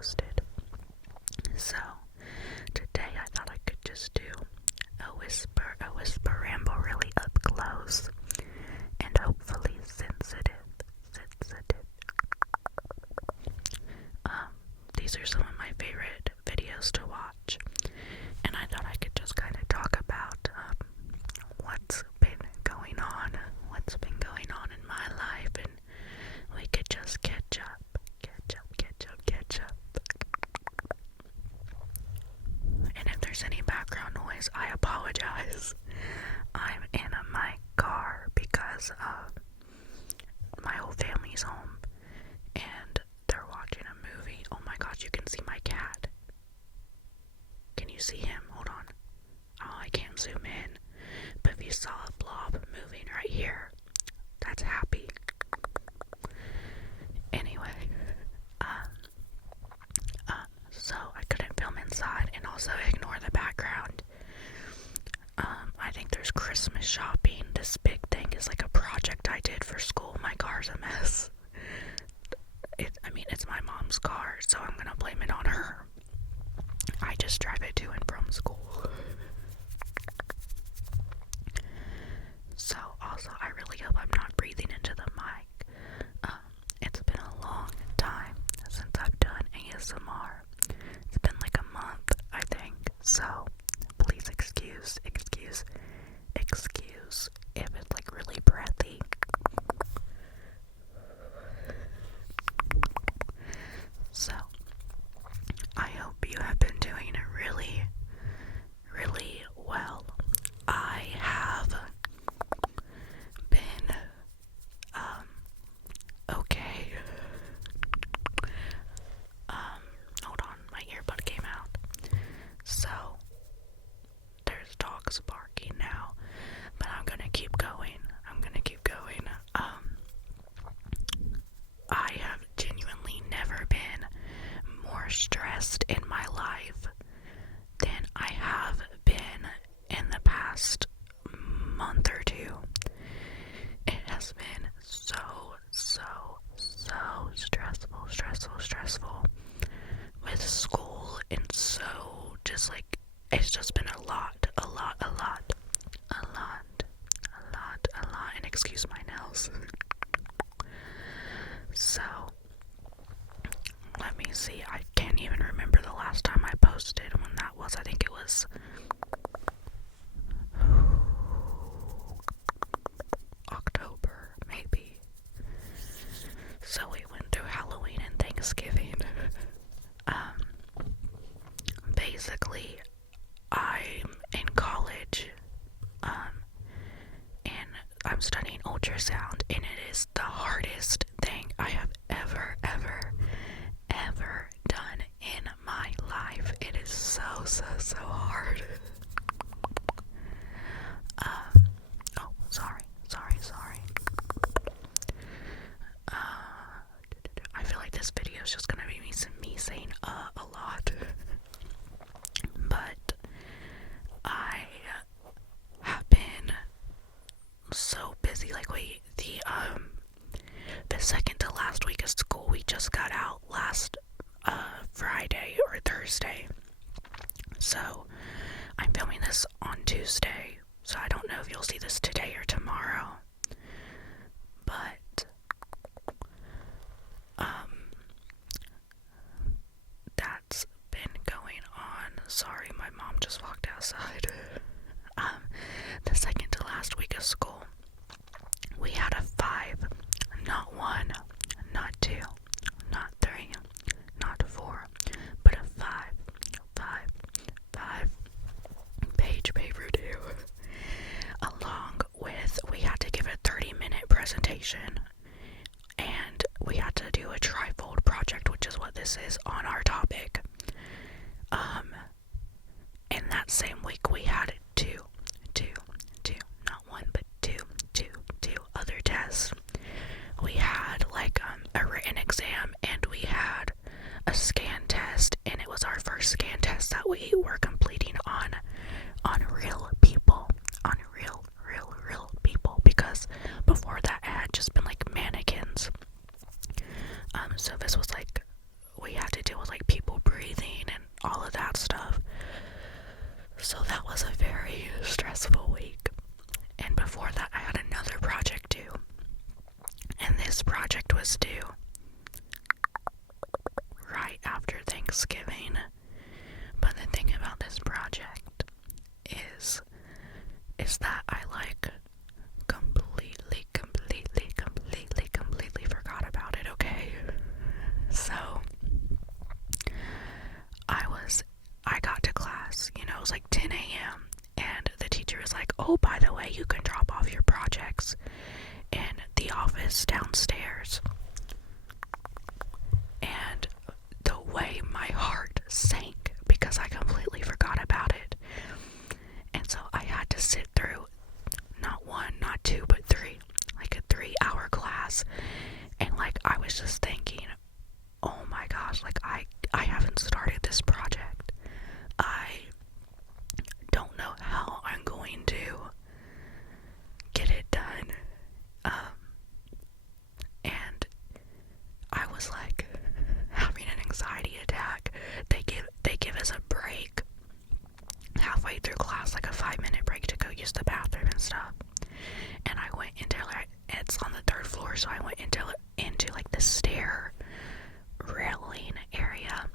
posted. So today I thought I could just do a whisper ramble really up close and hopefully sensitive. These are some of my favorite videos to watch, and I thought I could just kind of talk about what's been going on in my life, and we could just catch up. And if there's any background noise, I apologize. I'm in my car because my whole family's home and they're watching a movie. Oh my gosh, you can see my cat. Can you see him? Hold on. Oh, I can't zoom in. But if you saw a blob moving right here, that's Happy. Anyway, so I couldn't film inside, and also ignore the background. I think there's Christmas shopping. This big thing is like a project I did for school. My car's a mess. It's my mom's car, so I'm gonna blame it on her. I just drive it to and from school. So also, I really hope I'm not breathing into the mic. It's been a long time since I've done ASMR. It's been like a month, I think. So please excuse if it's like really breathy. So I hope you have been doing really, really well. I have been okay. Hold on, my earbud came out. So there's dogs barking now, but I'm gonna keep going. I have genuinely never been more stressed in my life than I have been in the past month or two. It has been so stressful with school, and so just like it's just been a lot, and excuse my nails. So let me see, I can't even remember the last time I posted, when that was. I think it was October, maybe. So we went through Halloween and Thanksgiving. Basically, I'm in college, and I'm studying ultrasound, and it is the hardest thing I have ever done in my life. It is so hard. Oh, sorry. I feel like this video is just gonna be me saying a lot. But I have been so busy. Like the second to last week of school, we just got out last Friday or Thursday. So I'm filming this on Tuesday, so I don't know if you'll see this today or tomorrow. But that's been going on. Sorry, my mom just walked outside. The second to last week of school, we had a 5, not 1, not 2, not 3, not 4, but a 5 page paper due. Along with, we had to give a 30-minute presentation, and we had to do a trifold project, which is what this is, on our topic. And that same week we had two, not one, but two other tests. We had like a written exam, and we had a scan test, and it was our first scan test that we were completing on real people, because before that it had just been like mannequins. So this was like we had to deal with like people breathing and all of that stuff. So that was a very stressful week. And before that, I had another project due. And this project was due right after Thanksgiving. But the thing about this project is that I like completely forgot about it, okay? So I got to class, you know, it was like 10 a.m. and the teacher was like, oh, by the way, you can drop off your projects in the office downstairs. And the way my heart sank because I completely forgot about it. And so I had to sit through not one, not two, but three, like a 3-hour class. And like I was just thinking, oh my gosh, like I haven't started this project. I don't know how I'm going to get it done. And I was like having an anxiety attack. They give us a break halfway through class, like a 5-minute break to go use the bathroom and stuff. And I went into it's on the 3rd floor, so I went into like the stair railing area,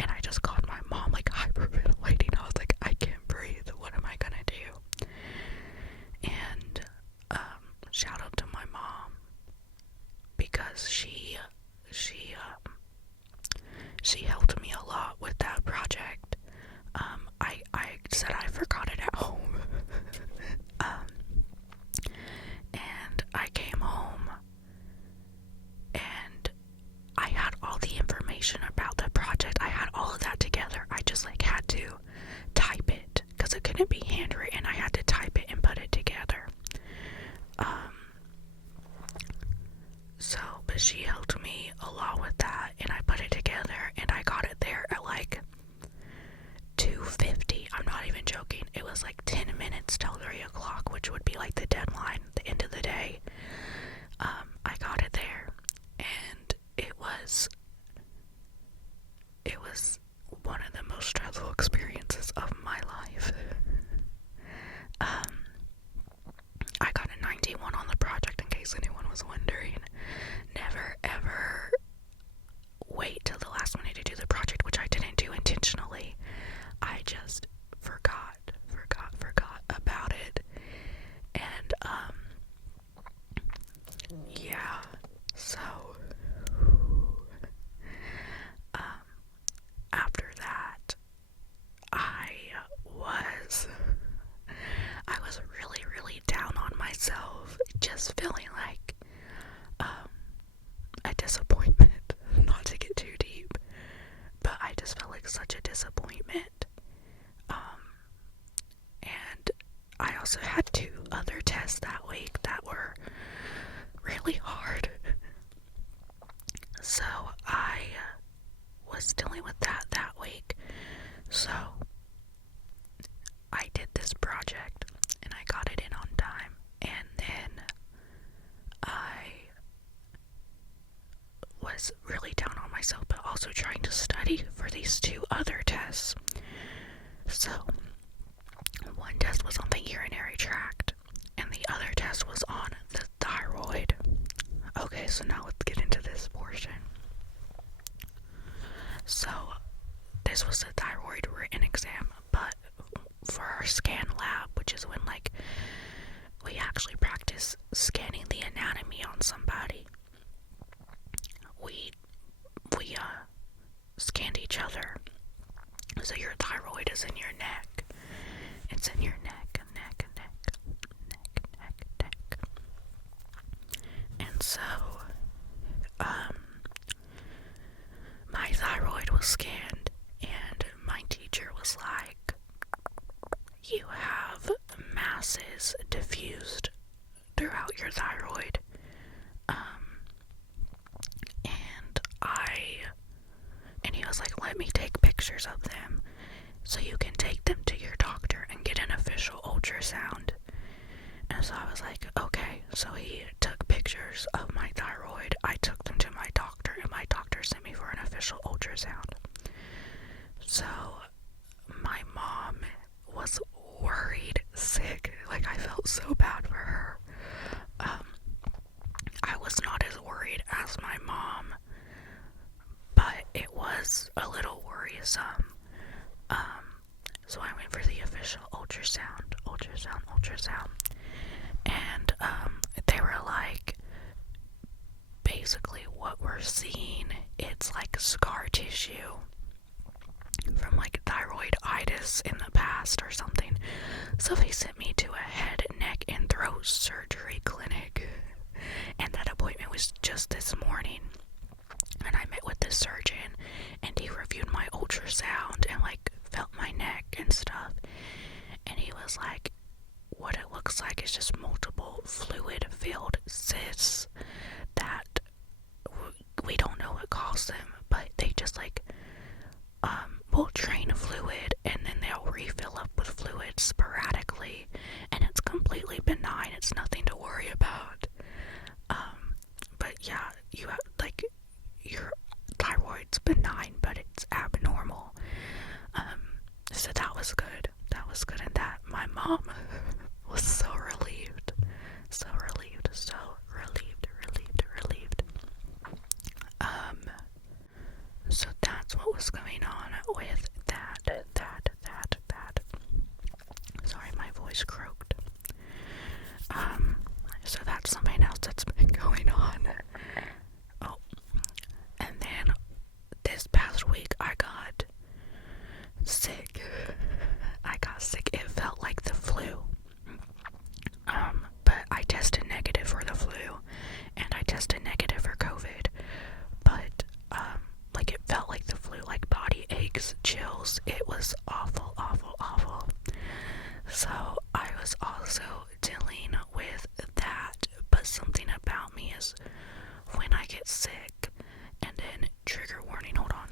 and I just called my mom, like hyperventilating. I was like, I can't breathe. What am I gonna do? And shout out to my mom, because she helped me a lot with that project. I said I forgot it at home. And I came home and I had all the information about the project. I had all of that together. I just like had to type it because it couldn't be handwritten. I had to type it and put it together. But she helped me a lot with that, and I put it together, and I got it there at like 2:50. I'm not even joking. It was like 10 minutes till 3 o'clock, which would be like the deadline, the end of the day. I got it there, and it was one of the most stressful experiences of my life. I got a 91 on the project, in case anyone was wondering. Never ever wait till the last minute to do the project, which I didn't do intentionally. I just forgot about it. And yeah, so after that I was really down on myself, just feeling like a disappointment. Not to get too deep, but I just felt like such a disappointment. And I also had 2 other tests that week that were really hard. So I was dealing with that week. So I did this project and I got it in on time, and then I was really down on myself, but also trying to study for these 2 other tests. So one test was on the urinary tract and the other test was on the thyroid. Okay, so now let's get into this portion. So this was the thyroid written exam, but for our scan lab, which is when like we actually practice scanning the anatomy on somebody, we scanned each other. So your thyroid is in your neck. It's in your neck. And so, my thyroid was scanned, and my teacher was like, you have masses diffused throughout your thyroid. And he was like, let me take pictures of them so you can take them to your doctor and get an official ultrasound. And so I was like, okay. So he took pictures of my thyroid. I took them to my doctor, and my doctor sent me for an official ultrasound. ultrasound. So my mom was worried sick. Like, I felt so bad for her. I was not as worried as my mom, but it was a little worrisome. So I went for the official ultrasound, and they were like, basically what we're seeing, it's like scar tissue from like thyroiditis in the past or something. So they sent me to a head, neck, and throat surgery clinic, and that appointment was just this morning. And I met with the surgeon, and he reviewed my ultrasound and like felt my neck and stuff, and he was like, what it looks like is just multiple fluid filled cysts that we don't know what caused them, but they just like will drain fluid and then they'll refill up with fluid sporadically, and it's completely benign. It's nothing to worry about. But yeah, you have, like, your thyroid's benign, but it's abnormal. So that was good. And that my mom was so relieved. So that's what was going on with that. Sorry, my voice croaked. So that's something else that's been going on. Oh, and then this past week I got sick. It felt like the flu. But I tested negative for the flu, and I tested negative for COVID. But like, it felt like the flu, like body aches, chills. It was awful. So I was also dealing with that. But something about me is when I get sick, and then trigger warning, hold on.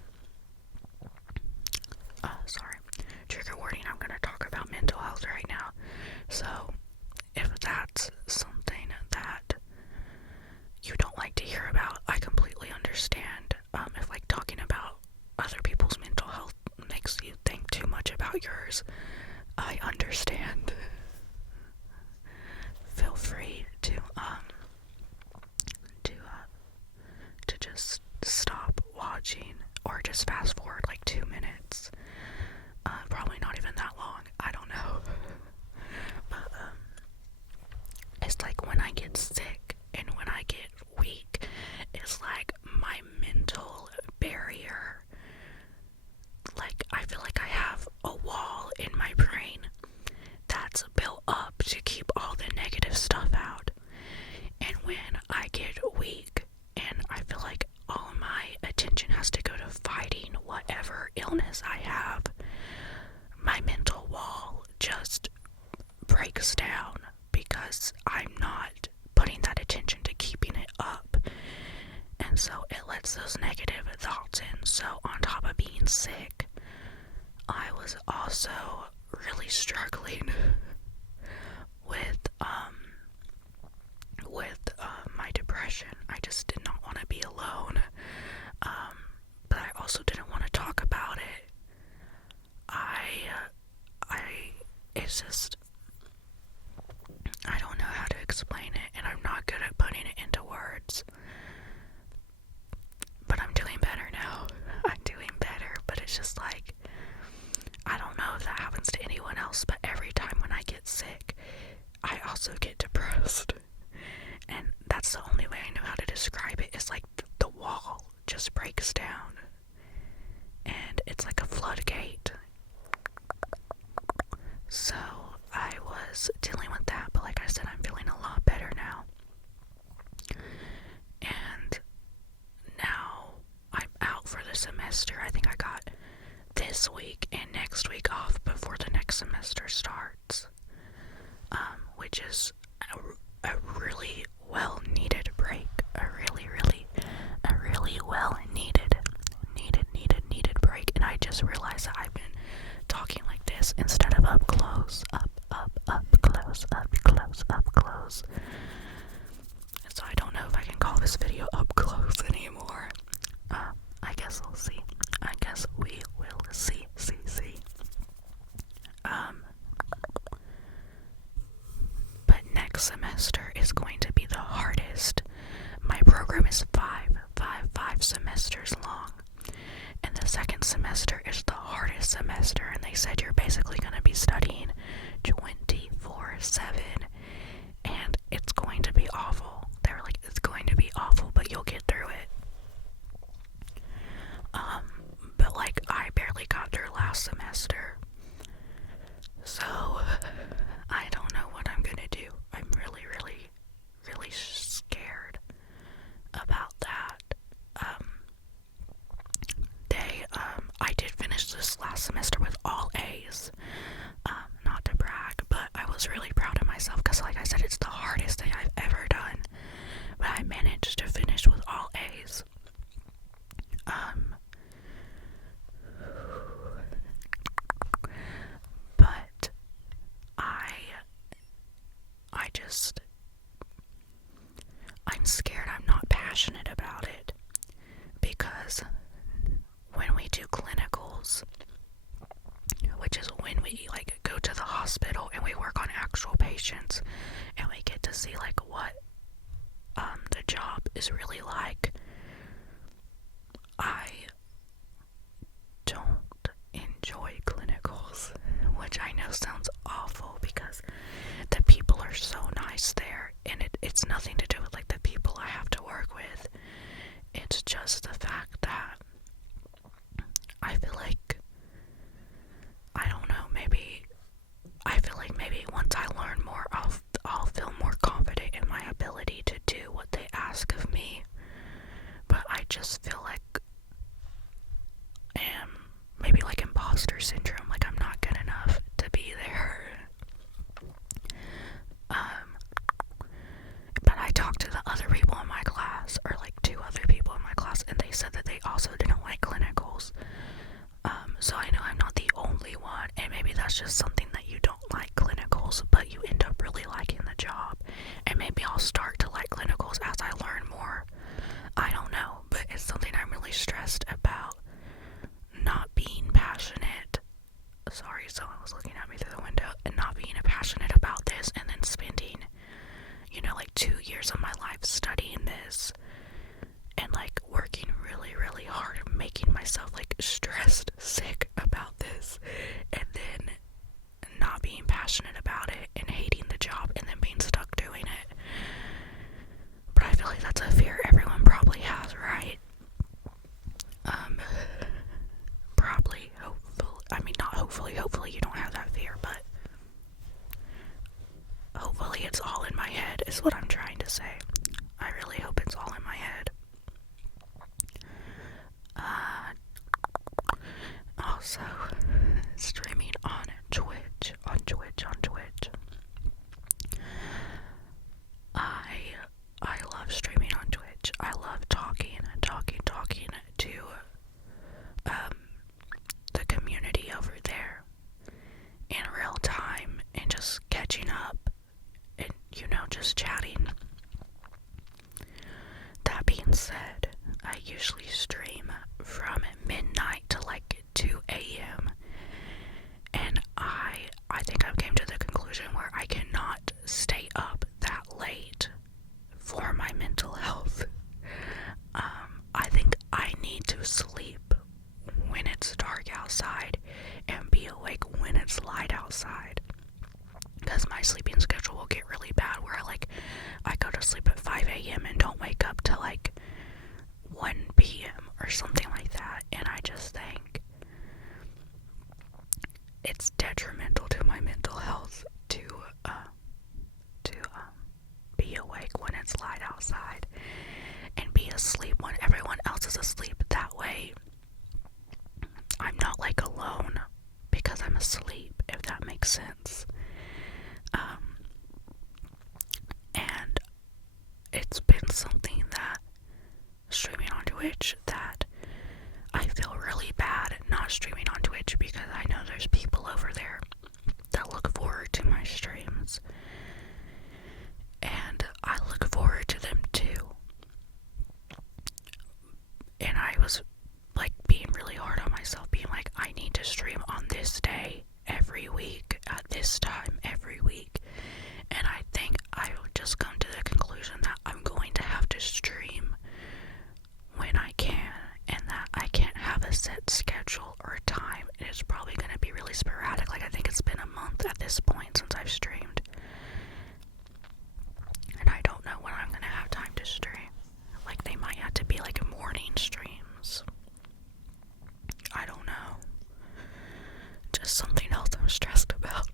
Sorry. Trigger warning, I'm gonna talk about mental health right now. So if that's something that you don't like to hear about, I completely understand. If like talking about other people's mental health makes you think too much about yours, I understand. Feel free to just stop watching or just fast forward like 2 minutes. Probably not even that long. I don't know. But it's like when I get sick and when I get weak, it's like my mental barrier. Like, I feel like I have a wall in my brain that's built up to keep all the negative stuff out. And when I get weak and I feel like all my attention has to go to fighting whatever illness I have, my mental wall just breaks down because I'm not putting that attention to keeping it up. And so it lets those negative thoughts in. So on top of being sick, I was also really struggling with my depression. I just did not want to be alone. But I also didn't want to talk about it. It's just, I don't know how to explain it, and I'm not good at putting it into words. But I'm doing better now. But it's just like, I don't know if that happens to anyone else, but every time when I get sick, I also get depressed. And that's the only way I know how to describe it. It's like the wall just breaks down. And it's like a floodgate. So I was dealing with that, but like I said, I'm feeling a lot better now. And now I'm out for the semester. I think I got this week and next week off before the next semester starts. Which is a really well needed break. A really well needed break. And I just realized that I've been talking like this instead of up close. Up close. So I don't know if I can call this video up close anymore. I guess we'll see. semester, and they said you're basically going to be studying 24/7, and it's going to be awful. They were like, it's going to be awful, but you'll get through it. But like, I barely got through last semester, so I don't know what I'm gonna do. I'm really, really, really scared about that. I did finish this last semester with all A's. Not to brag, but I was really proud of myself because, like I said, it's the hardest thing I've ever done. But I managed to finish with all A's. But I'm scared I'm not passionate about it, because when we do clinicals, which is when we like go to the hospital and we work on actual patients and we get to see like what the job is really like, I don't enjoy clinicals, which I know sounds awful because the people are so nice there, and it's nothing to do with like the people I have to work with. It's just the fact that I feel like, I don't know, maybe I feel like maybe once I learn more, I'll feel more confident in my ability to do what they ask of me. But I just feel like maybe like imposter syndrome, like I'm not good enough to be there. But I talked to the other people in my class, or like 2 other people in my class, and they said that they also didn't like clinicals. So I know I'm not the only one, and maybe that's just something that you don't like clinicals, but you end up really liking the job. And maybe I'll start to like clinicals as I learn more. I don't know, but it's something I'm really stressed about, not being passionate. Sorry, someone was looking at me through the window. And not being passionate about this, and then spending, like 2 years of my life studying this, and like working really, really hard, making myself like stressed sick about this, and then not being passionate about it and hating the job and then being stuck doing it. But I feel like that's a fear everyone probably has, right? Probably, hopefully, I mean not hopefully you don't have that fear, but hopefully it's all in my head is what I'm trying to say. I really hope it's all in my head. Also, streaming on Twitch. I love streaming on Twitch. I love talking to the community over there in real time, and just catching up and just chatting. That being said, I usually stream from midnight to like 2 a.m. and I think I've came to the conclusion where I cannot stay up that late for my mental health. I think I need to sleep when it's dark outside and be awake when it's light outside, because my sleeping schedule will get really bad where I go to sleep at 5 a.m. and don't wake up till like 1 p.m. or something like that, and I just think it's detrimental to my mental health to be awake when it's light outside and be asleep when everyone else is asleep. That way I'm not like alone because I'm asleep, if that makes sense. And it's been something that, streaming on Twitch, that I feel really bad not streaming on Twitch, because I know there's people over there that look forward to my streams, and I look forward to them too. And I was like being really hard on myself, being like, I need to stream on this day every week at this time every week. And I think I would just come to the conclusion that I'm going to have to stream when I can, and that I can't have a set schedule or a time. It's probably month at this point since I've streamed. And I don't know when I'm gonna have time to stream. Like, they might have to be like morning streams. I don't know. Just something else I'm stressed about.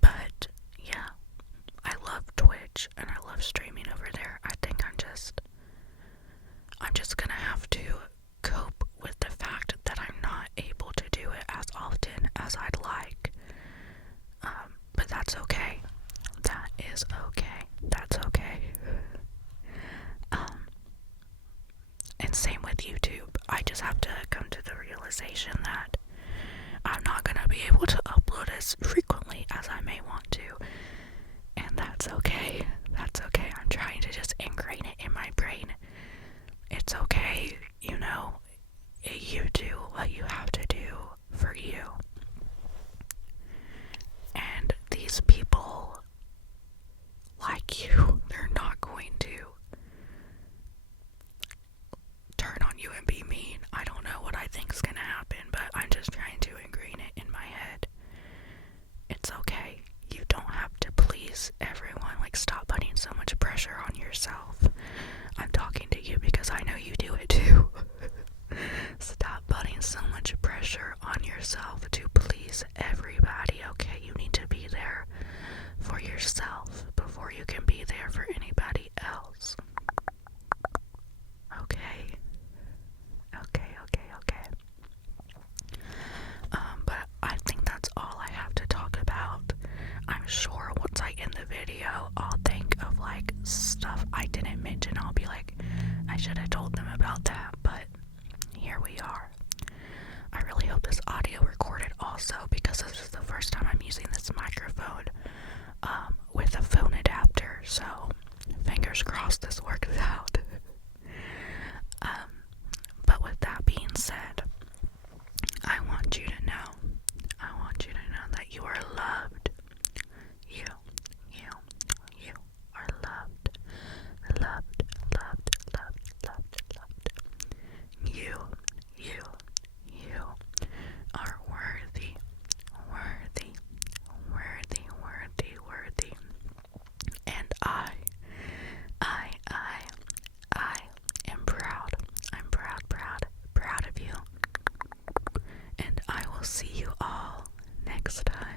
But yeah, I love Twitch and I love streaming over there. I think I'm just gonna have to cope with the fact that I'm not able to do it as often as I'd like. But that's okay. That is okay. That's okay. And same with YouTube. I just have to come to the realization that I'm not gonna be able to upload as frequently as I may want to. And that's okay. That's okay. I'm trying to just ingrain it in my brain. It's okay, you know. You do what you have to do for you. And these people like you, they're not going to turn on you and be mean. I don't know what I think's gonna happen, but I'm just trying to ingrain it in my head. It's okay. You don't have to please everyone. Like, stop putting so much pressure on yourself. I'm talking to you because I know you do it too. Stop putting so much pressure on yourself to please everybody, okay? You need to be there for yourself before you can be there for anybody else. Okay? Okay. But I think that's all I have to talk about. I'm sure once I end the video, I'll think of like stuff I didn't mention. I'll be like, I should have told them about that, but here we are. I really hope this audio recorded also, because this is the first time I'm using this microphone with a phone adapter, so fingers crossed this works out. But with that being said, I want you to know that you are loved. You are loved. You are worthy. And I am proud. I'm proud of you. And I will see you all next time.